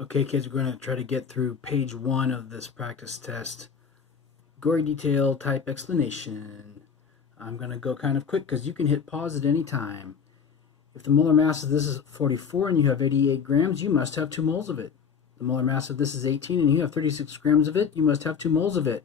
Okay, kids, we're going to try to get through page 1 of this practice test. Gory detail type explanation. I'm going to go kind of quick because you can hit pause at any time. If the molar mass of this is 44 and you have 88 grams, you must have 2 moles of it. The molar mass of this is 18 and you have 36 grams of it, you must have 2 moles of it.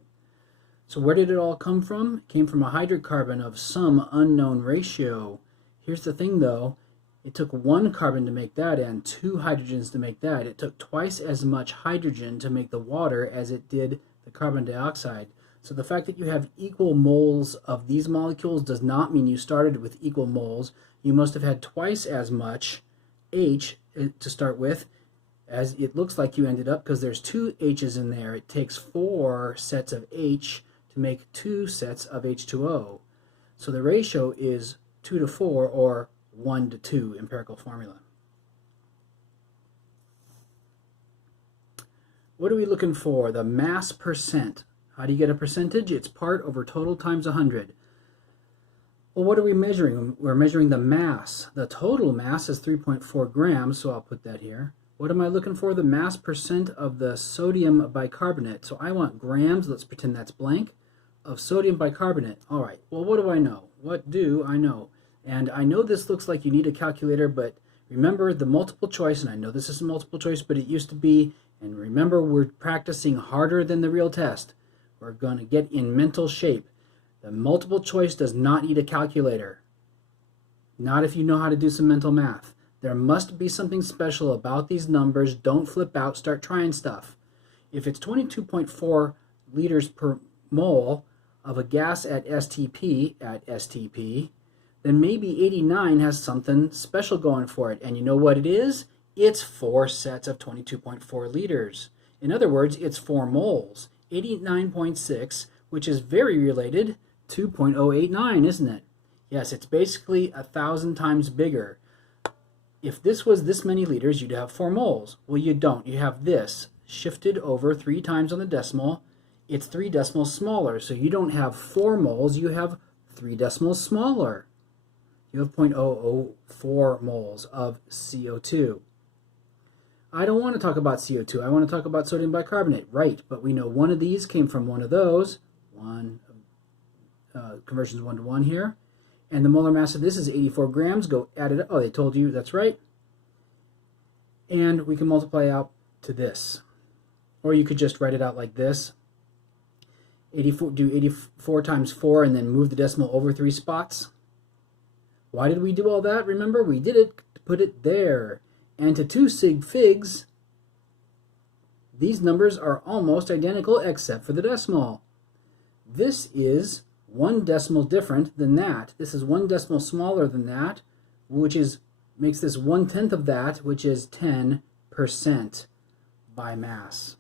So where did it all come from? It came from a hydrocarbon of some unknown ratio. Here's the thing though. It took 1 carbon to make that and 2 hydrogens to make that. It took twice as much hydrogen to make the water as it did the carbon dioxide. So the fact that you have equal moles of these molecules does not mean you started with equal moles. You must have had twice as much H to start with as it looks like you ended up, because there's 2 H's in there. It takes 4 sets of H to make 2 sets of H2O. So the ratio is 2 to 4, or 1 to 2, empirical formula. What are we looking for? The mass percent. How do you get a percentage? It's part over total times 100. Well, what are we measuring? We're measuring the mass. The total mass is 3.4 grams, so I'll put that here. What am I looking for? The mass percent of the sodium bicarbonate. So I want grams, let's pretend that's blank, of sodium bicarbonate. All right, well, what do I know? What do I know? And I know this looks like you need a calculator, but remember the multiple choice, and I know this is a multiple choice, but it used to be, and remember we're practicing harder than the real test. We're going to get in mental shape. The multiple choice does not need a calculator. Not if you know how to do some mental math. There must be something special about these numbers. Don't flip out, start trying stuff. If it's 22.4 liters per mole of a gas at STP, then maybe 89 has something special going for it. And you know what it is? It's 4 sets of 22.4 liters. In other words, it's 4 moles. 89.6, which is very related to 0.089, isn't it? Yes, it's basically 1,000 times bigger. If this was this many liters, you'd have 4 moles. Well, you don't. You have this shifted over 3 times on the decimal. It's 3 decimals smaller, so you don't have 4 moles, you have 3 decimals smaller. You have 0.004 moles of CO2. I don't want to talk about CO2. I want to talk about sodium bicarbonate. Right, but we know one of these came from one of those. Conversion's 1 to 1 here. And the molar mass of this is 84 grams. Go add it up. Oh, they told you that's right. And we can multiply out to this. Or you could just write it out like this. 84, do 84 times 4 and then move the decimal over 3 spots. Why did we do all that? Remember, we did it to put it there. And to 2 sig figs, these numbers are almost identical except for the decimal. This is 1 decimal different than that. This is 1 decimal smaller than that, which makes this 1/10 of that, which is 10% by mass.